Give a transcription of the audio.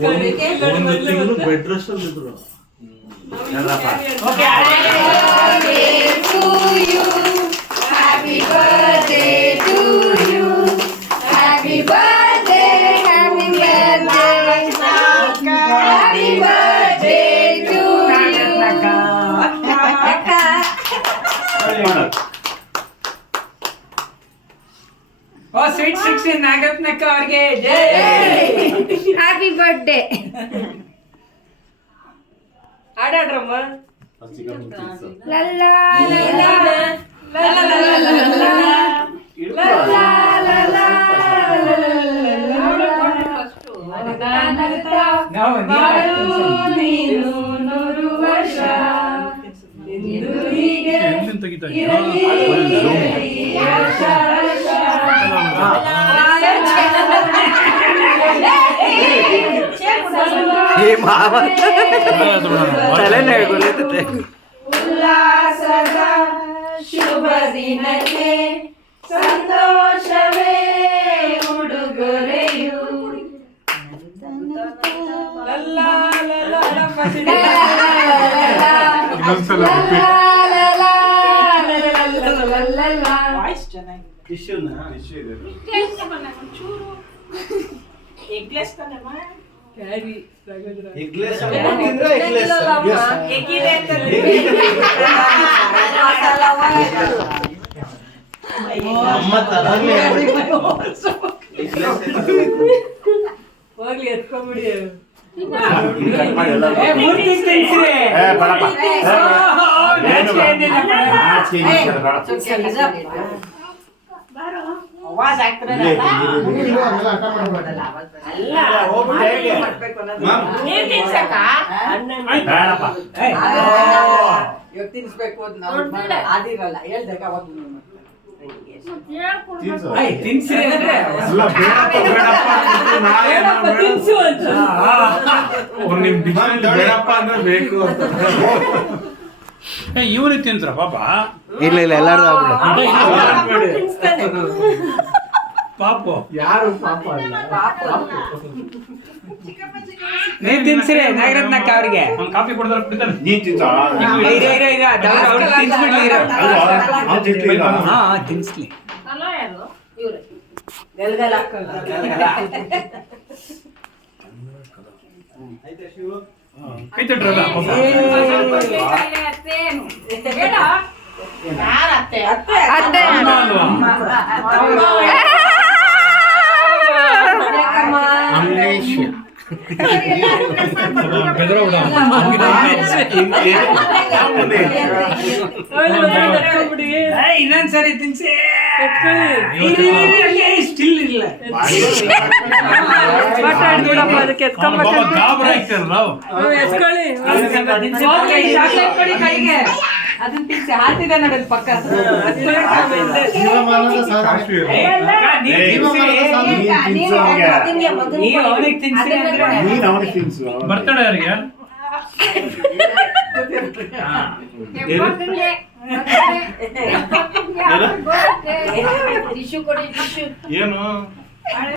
ತಿಂಗಳು bed rest ಅಲ್ಲಿ ಇದ್ರು. ಸ್ವೀಟ್ 16 ನಾಗರತ್ನಕ್ಕ ಅವ್ರಿಗೆ ಜೈ. Happy birthday. ಆಡಾಡ್ರಮ್ಮ. ಲಲ್ಲಾ ನೀನು 100 ವರ್ಷ ಉಲ್ಲಾಸದ ಶುಭ ದಿನಕ್ಕೆ ಸಂತೋಷವೇ ಉಡುಗೊರೆಯು. ಹೋಗ್ಲಿ ಎತ್ಕೊಂಡ್ಬಿಡಿ. ತಿನ್ಸ್ಬೇಕು ಅದಿರಲ್ಲ ಹೇಳ್ದಾಗ ತಿನ್ಸಿ ಇವ್ರಿಗೆ ತಿಂತ್ರ ಪಾಪ. ಇಲ್ಲ ಇಲ್ಲ ಎಲ್ಲಾರು ಪಾಪ ಯಾರು ಪಾಪ ನೀವ್ ತಿನ್ಸ್ರಿ ನಾಗರತ್ನಕ್ಕ ಅವ್ರಿಗೆ. ಕಾಫಿ ಕೊಡ್ತಾರೆ ತಿನ್ಸ್ಲಿ. ಕೈ ತಟ್ರಲ್ಲ ಇನ್ನೊಂದ್ಸರಿ ತಿನ್ಸಿ. ಸ್ಟಿಲ್ ಇಲ್ಲ ಅದನ್ನ ತಿನ್ಸಿ ಹಾತಿದೆ ನೋಡೋದು ಪಕ್ಕ. ಅವನಿಗೆ ತಿನ್ಸಿ ಬರ್ತಾಳೆ ಯಾರಿಗೆ ಟಿಶ್ಯೂ ಕೊಡಿ ಟಿಶ್ಯೂ ಏನು